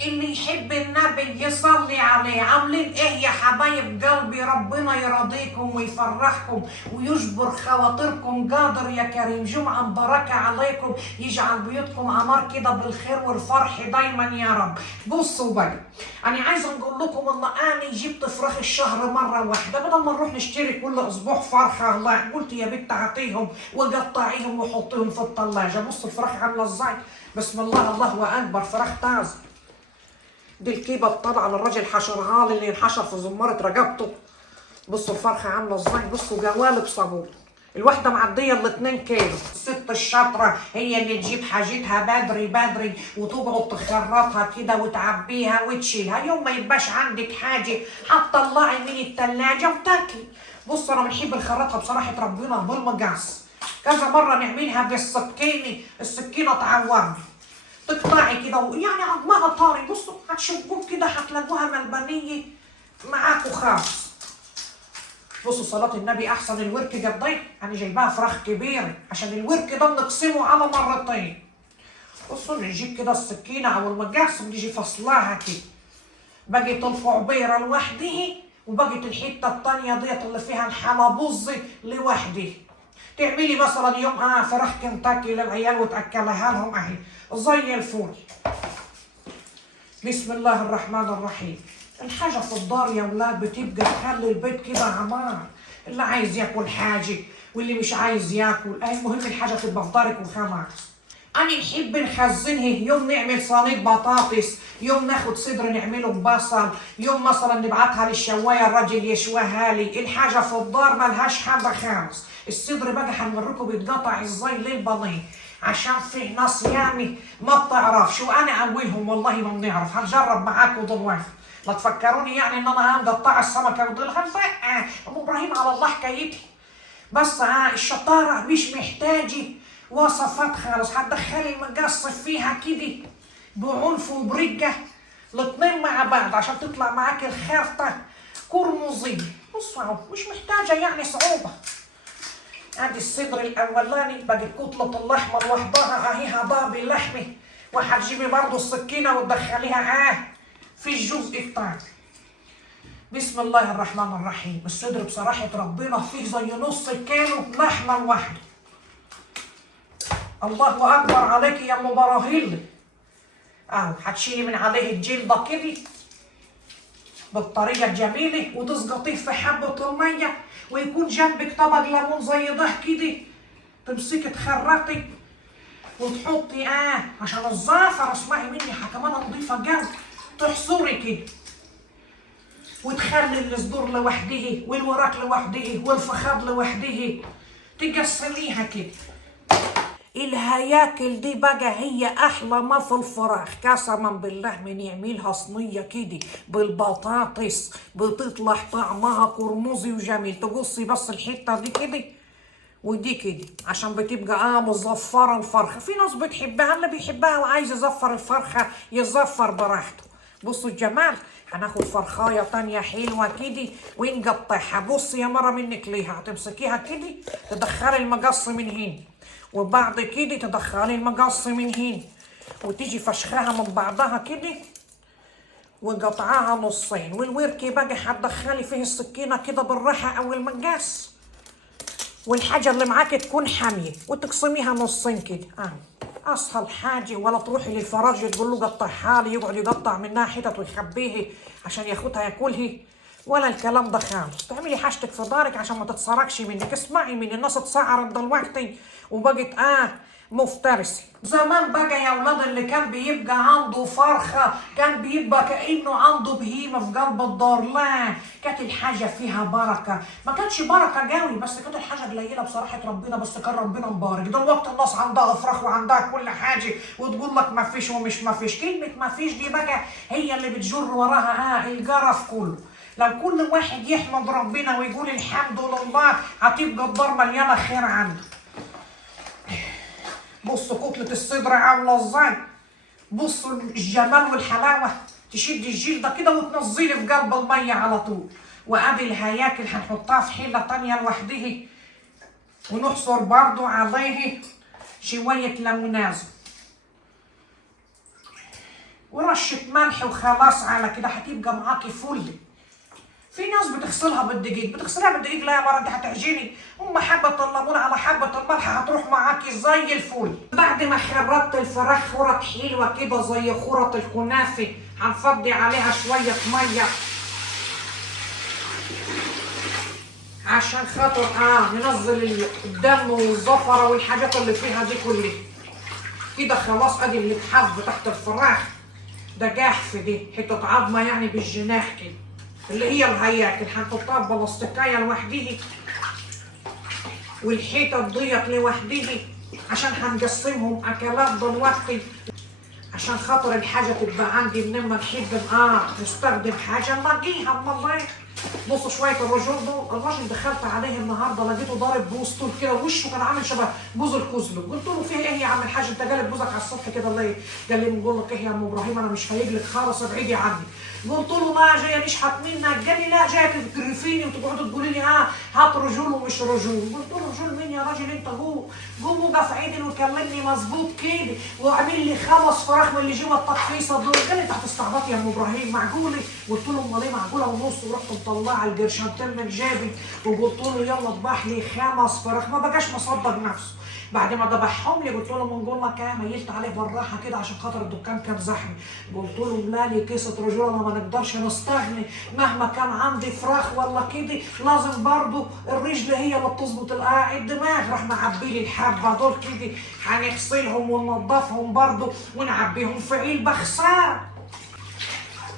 اللي يحب النبي يصلي عليه. عاملين ايه يا حبايب قلبي؟ ربنا يرضيكم ويفرحكم ويجبر خواطركم، قادر يا كريم. جمعة مباركة عليكم، يجعل بيوتكم عمار كده بالخير والفرح دايما يا رب. بصوا بقى، انا عايزه نقول لكم ان انا جبت فراخ الشهر مره واحده، بدل ما نروح نشتري كل اسبوع فرخه. الله، قلت يا بنت هاتيهم وقطعيهم وحطيهم في الثلاجه. بصوا الفراخ عامله ازاي، بسم الله الله اكبر، فراخ طازه. دي الكيبه طالعه للراجل حشرها لي، اللي انحشر في زماره رقبته. بصوا الفرخه عامله ازاي، بصوا قوالب صابون، الواحده معديه ال 2 كيلو. الست الشاطره هي اللي تجيب حاجتها بدري بدري وتقعد تخرطها كده وتعبيها وتشيلها. يوم ما يبقاش عندك حاجه هتطلعي من التلاجه وتاكلي. بصوا انا بنحب نخرطها بصراحه ربنا بالمقص، كذا مره نعملها بالسكينه، السكينه تعورني. تقطعي كده يعني عظمها طاري. بصوا هتشوفوه كده هتلاقوها ملبنيه معاكوا خالص. بصوا صلاة النبي أحسن الورك قديه. أنا جايباها فراخ كبيرة عشان الورك ده بنقسمه على مرتين. بصوا نجيب كده السكينة أو المقص ونيجي فصلاها كده. بقت الفعبيرة لوحدها وبقت الحتة التانية ديت اللي فيها الحلبوز لوحدها. تعملي مثلا يوم فراخ كنتاكي للعيال وتأكلها لهم أهي زي الفل. بسم الله الرحمن الرحيم. الحاجة في الدار يا ولاد بتبقى تخلي البيت كده عمار، اللي عايز ياكل حاجة واللي مش عايز ياكل. المهم الحاجة تبقى في دارك وخلاص. أنا نحب نخزنها، يوم نعمل صينية بطاطس، يوم ناخد صدر نعمله ببصل، يوم مثلا نبعتها للشواية الراجل يشواها لي. الحاجة في الدار ملهاش حاجة خالص. الصدر بقى هنوريكم بيتقطع ازاي للبنات، عشان في ناس يعني ما بتعرفش وانا اولهم والله ما بنعرف. هنجرب معاكم دلوقتي، لا تفكروني يعني ان انا مقطع السمكه وديلها. لا، ام ابراهيم على الله حكايتي. بس الشطاره مش محتاجه وصفات خالص. هتدخلي المقص فيها كده بعنف وبرجه الاتنين مع بعض عشان تطلع معاك الخرطه قرمزيه. بصوا اهو، مش محتاجه يعني صعوبه. ادي الصدر الاولاني، باقي كتله اللحمه لوحدها اهي هضاب اللحمه. وهتجيبي برضه السكينه وتدخليها في الجزء بتاعك. بسم الله الرحمن الرحيم. الصدر بصراحه ربنا فيه زي نص كيلو لحمه لوحده. الله اكبر عليك يا ام براهيل. اهو هتشيلي من عليه الجلده كده بالطريقه الجميله وتسقطيه في حبه الميه، ويكون جنبك طبق ليمون زي ده كده. تمسكي تخرطي وتحطي عشان الزعفر، اسمعي مني كمان نضيفه جو. تحصري كده وتخلي الصدور لوحده والوراك لوحده والفخاد لوحده، تقسميها كده. الهياكل دي بقى هي احلى ما في الفراخ، قسما بالله من يعملها صينيه كده بالبطاطس بتطلع طعمها قرمزي وجميل. تقصي بس الحته دي كده ودي كده عشان بتبقى مزفره الفرخه. في ناس بتحبها، اللي بيحبها وعايز يزفر الفرخه يزفر براحته. بصوا الجمال. هناخد فرخايه تانيه حلوه كده ونقطعها. بصي يا مره منك ليها، هتمسكيها كده تدخلي المقص من هنا وبعد كده تدخلي المقص من هنا وتيجي فشخها من بعضها كده وقطعها نصين. والورك بقى هتدخلي فيه السكينه كده بالراحه او المقص، والحاجه اللي معاك تكون حاميه وتقسميها نصين كده. اسهل حاجه. ولا تروحي للفراج تقول له قطعها لي يقعد يقطع منها حتت ويخبيها عشان ياخدها ياكلها، ولا الكلام ده خالص. تعملي حاجتك في دارك عشان ما تتسرقش منك. اسمعي من الناس اتسعرت دلوقتي وبقت مفترسه. زمان بقى يا ولاد اللي كان بيبقى عنده فرخه كان بيبقى كانه عنده بهيمه في قلب الدار. لا، كانت الحاجه فيها بركه. ما كانتش بركه قوي بس كانت الحاجه قليله بصراحه ربنا، بس كان ربنا مبارك. دلوقتي الناس عندها فراخ وعندها كل حاجه وتقول لك ما فيش ومش ما فيش. كلمه ما فيش دي بقى هي اللي بتجر وراها الجرف كله. لو كل واحد يحمد ربنا ويقول الحمد لله هتبقى الدار مليانه خير عنده. بصوا كتلة الصدر عاملة ازاي، بصوا الجمال والحلاوة. تشدي الجلدة كده وتنزلي في قلب المية على طول. وادي الهياكل هنحطها في حلة تانية لوحدها ونحصر برضو عليه شوية ليموناز. ورشه ملح وخلاص، على كده هتبقى معاكي فل. في ناس بتغسلها بالدقيق، بتغسلها بالدقيق لا يا مرة انت هتعجني. حبة الليمون على حبة الملح هتروح معاكي زي الفل. بعد ما خرطت الفراخ خرط حلوة كده زي خرط الكنافة، هنفضي عليها شوية مية عشان خاطر ننزل الدم والزفرة والحاجات اللي فيها دي كلها. كده خلاص ادي اللي اتحف تحت الفراخ ده جاحف، دي حتة عظمة يعني بالجناح كده اللي هي الهياكل، هنحطها بلاستيكايه لوحديها والحيطه ديت لوحديها عشان هنقسمهم اكلات دلوقتي عشان خاطر الحاجه تبقى عندي من لما نحب نستخدم حاجه نلاقيها. امال ايه؟ بصوا شويه الرجل دول، الراجل دخلت عليه النهارده لقيته ضارب بوز طول كده، وشه كان عامل شبه بوز الكزلب. قلت له فيه ايه يا عم الحاج انت جالب بوزك على السطح كده ليه؟ قال لي بقول لك ايه يا ام ابراهيم انا مش هيجلك خالص ابعدي عني. قلت له ما جايه نشحت منك. قال لي لا جايه تجرفيني وتقعدوا تقولي لي هات رجول ومش رجول. قلت له رجول مين يا راجل انت؟ هو قوم وقف عدل وكلمني مظبوط كده واعمل لي 5 فراخ من اللي جوا التقفيصه دول. قال لي انت هتستعبط يا ام ابراهيم معقوله؟ قلت له امال ايه معقوله ونص. ورحت مطلعه القرشنتين من جيبي وقلت له يلا اذبح لي 5 فراخ. ما بقاش مصدق نفسه. بعد ما ذبحهم لي قلت له من جوه ايه، ميلت عليه بالراحه كده عشان خاطر الدكان كان زحمه. قلت له املا لي كيسه رجوله، ما نقدرش نستغني مهما كان عندي فراخ ولا كده، لازم برضو الرجل هي اللي بتظبط الدماغ. راح معبي لي الحبه دول كده، هنغسلهم وننضفهم برضو ونعبيهم في علبه خساره.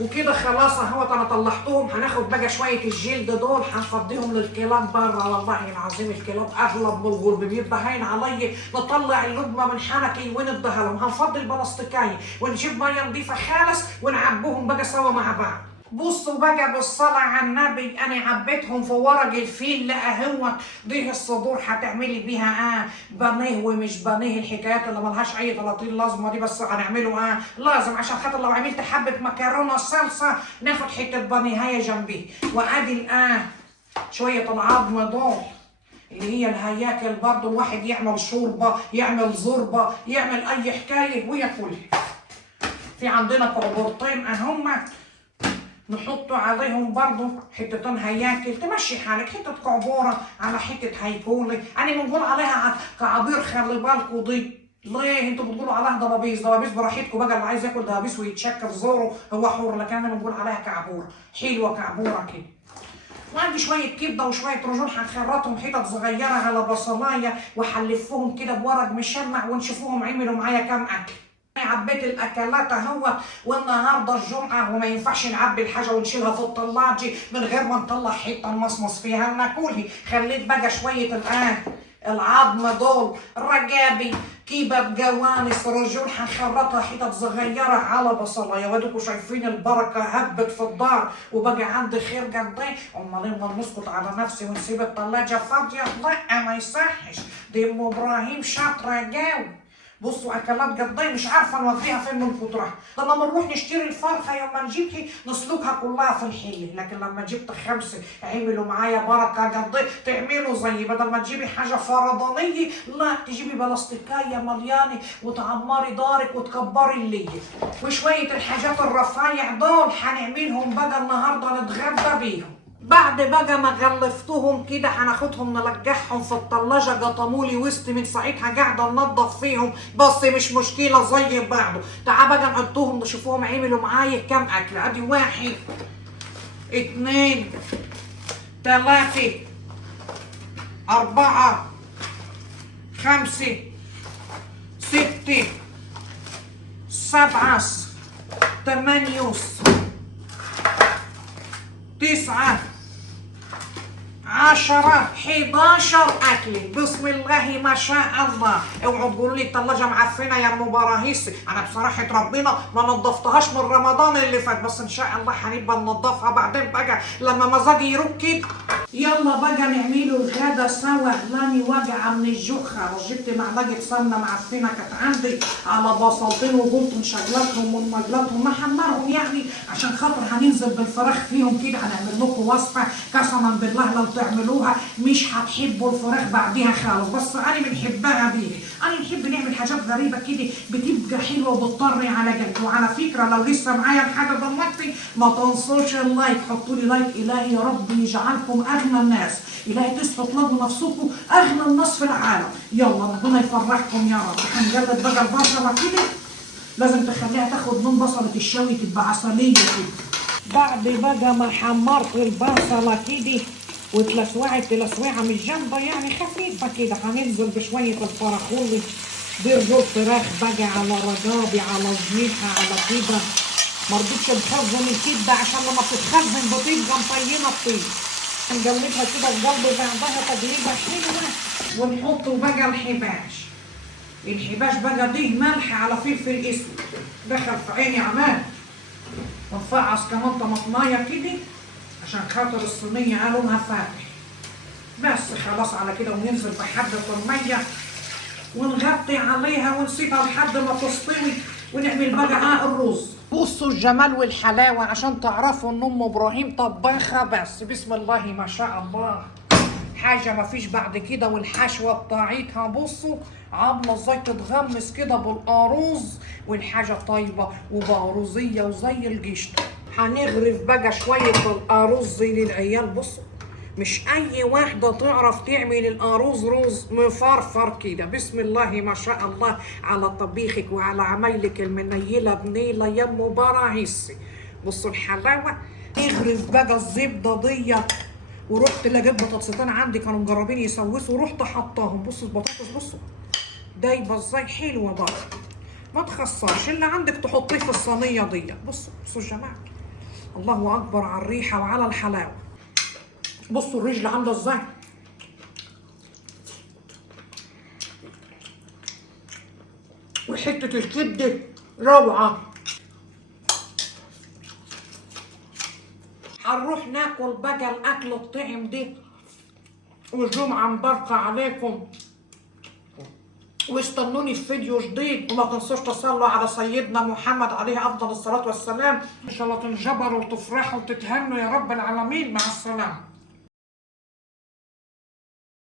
وكده خلاص اهوت انا طلعتهم. هناخد بقى شويه الجلد دول هنفضيهم للكلاب بره. والله العظيم الكلاب اغلب من الغرب بيبقى هين علي نطلع اللقمه من حنكي ونديها لهم. هنفضي البلاستيكايه ونجيب ميه نضيفه خالص ونعبوهم بقى سوا مع بعض. بصوا بقى بالصلاة على النبي انا عبيتهم في ورق الفيل. لا اهوت دي الصدور هتعملي بيها بانيه ومش بانيه، الحكايات اللي ملهاش اي 30 لازمه دي، بس هنعمله لازم عشان خاطر لو عملت حبه مكرونه صلصه ناخد حته بانيهايه جنبيه. وادي شويه العظم دول اللي هي الهياكل برضه، الواحد يعمل شوربه يعمل زربه يعمل اي حكايه وياكلها. في عندنا كعبورتين اهما نحطوا عليهم برضو حتتين هياكل تمشي حالك، حته كعبوره على حته هيكوله. انا بنقول عليها كعبير خلي بالكوا دي. ليه انتوا بتقولوا عليها دبابيس؟ دبابيس براحتكم بقى، اللي عايز ياكل دبابيس ويتشكل زوره هو حر، لكن انا بنقول عليها كعبوره حلوه كعبوره كده. وعندي شويه كبده وشويه رجول هنخرطهم حتت صغيره على بصلايه وهنلفهم كده بورق مشمع ونشوفوهم عملوا معايا كام اكل. عبيت الاكلات اهوت، والنهارده الجمعه وما ينفعش نعبي الحاجه ونشيلها في الطلاجه من غير ما نطلع حته نمصمص فيها وناكلها. خليت بقى شويه العظم دول رجابي كيبه جوانس رجول هنخرطها حتت صغيره على بصلايه. وادوكوا شايفين البركه هبت في الدار وبقى عندي خير قد ايه. امال نسكت على نفسي ونسيب الثلاجه فاضيه؟ لا ما يصحش، دي ام ابراهيم شاطره جاوي. بصوا اكلات قد ايه مش عارفه نوديها فين من كترها. لما بنروح نشتري الفرخه يوم ما نجيبها نسلقها كلها في الحله، لكن لما جبت 5 عملوا معايا بركه قد ايه. تعملوا زي بدل ما تجيبي حاجه فرضانيه لا تجيبي بلاستيكايه مليانه وتعمري دارك وتكبري الليل. وشويه الحاجات الرفايع دول هنعملهم بقى النهارده نتغدى بيهم. بعد بقى ما غلفتهم كده هناخدهم نلقحهم في الطلاجه. قطمولي وسط من ساعتها قاعده ننضف فيهم، بس مش مشكله زي بعضه. تعال بقى نحطهم نشوفوهم عملوا معايا كام اكل. ادي 1 2 3 4 5 6 7 8 9 10 11 اكله. بسم الله ما شاء الله. اوعوا تقولوا لي الثلاجه معفنه يا ام براهيس، انا بصراحه ربنا ما نظفتهاش من رمضان اللي فات، بس ان شاء الله هنبقى ننظفها بعدين بقى لما مزاجي يروق كده. يلا بقى نعملوا الغدا سوا. لاني واجعه من الجخه، وجبت معلقه سمنه معفنه كانت عندي على بصلتين وقلت نشغلتهم ونمجلتهم نحمرهم يعني عشان خاطر هننزل بالفراخ فيهم كده. هنعمل لكم وصفه قسما بالله لو تعملوها مش هتحبوا الفراخ بعديها خالص، بس انا بنحبها بيه. انا بنحب نعمل حاجات غريبه كده بتبقى حلوه وبتطري على قلبي. وعلى فكره لو لسه معايا لحد دلوقتي ما تنسوش اللايك، حطوا لي لايك. الهي يا رب يجعلكم اغنى الناس، الهي تصحوا تلاقوا نفسكم اغنى الناس في العالم. يلا ربنا يفرحكم يا رب. هنجلد بقى البصله كده، لازم تخليها تاخد لون بصله الشوي تبقى عسليه كده. بعد بقى ما حمرت البصله كده واتلسوعت تلسوعه من جنبها يعني خفيفه كده، هننزل بشويه الفراخولي. برجول فراخ بقى على رجابي على زميلها على كده. مرضتش نخزن الكبده عشان لما تتخزن بتبقى مطينه الطين. هنقلبها كده في قلب بعضها تقليبه حلوه. ونحط بقى الحباش. الحباش بقى دي ملح على فلفل اسود دخل في عيني عمال. ونفعص كمان طماطمايه كده عشان خاطر الصينيه لونها فاتح. بس خلاص على كده. وننزل بحبه الميه ونغطي عليها ونسيبها لحد ما تستوي. ونعمل بقى الرز. بصوا الجمال والحلاوه عشان تعرفوا ان ام ابراهيم طباخه بس بسم الله ما شاء الله. حاجه ما فيش بعد كده. والحشوه بتاعتها بصوا عامله ازاي تتغمس كده بالارز، والحاجه طيبه وبارزيه وزي القشطه. هنغرف بقى شويه الارز للعيال. بصوا مش اي واحده تعرف تعمل الارز رز مفرفر كده. بسم الله ما شاء الله على طبيخك وعلى عمايلك المنيله بنيله يا ام براهيسي. بصوا الحلاوه. اغرف بقى الزبده دي. ورحت لقيت بطاطستين عندي كانوا مجربين يسوسوا ورحت حطاهم. بصوا البطاطس بصوا دايبه ازاي حلوه برضه ما تخسرش. اللي عندك تحطيه في الصينيه دي. بصوا بصوا يا جماعه الله اكبر على الريحه وعلى الحلاوه. بصوا الرجل عامله ازاي. وحته الكبده روعه. هنروح ناكل بقى الاكل الطعم ده. والجمعه مباركه عليكم. واستنوني في فيديو جديد. وما تنسوش تصلوا على سيدنا محمد عليه افضل الصلاه والسلام. ان شاء الله تنجبروا وتفرحوا وتتهنوا يا رب العالمين. مع السلامه.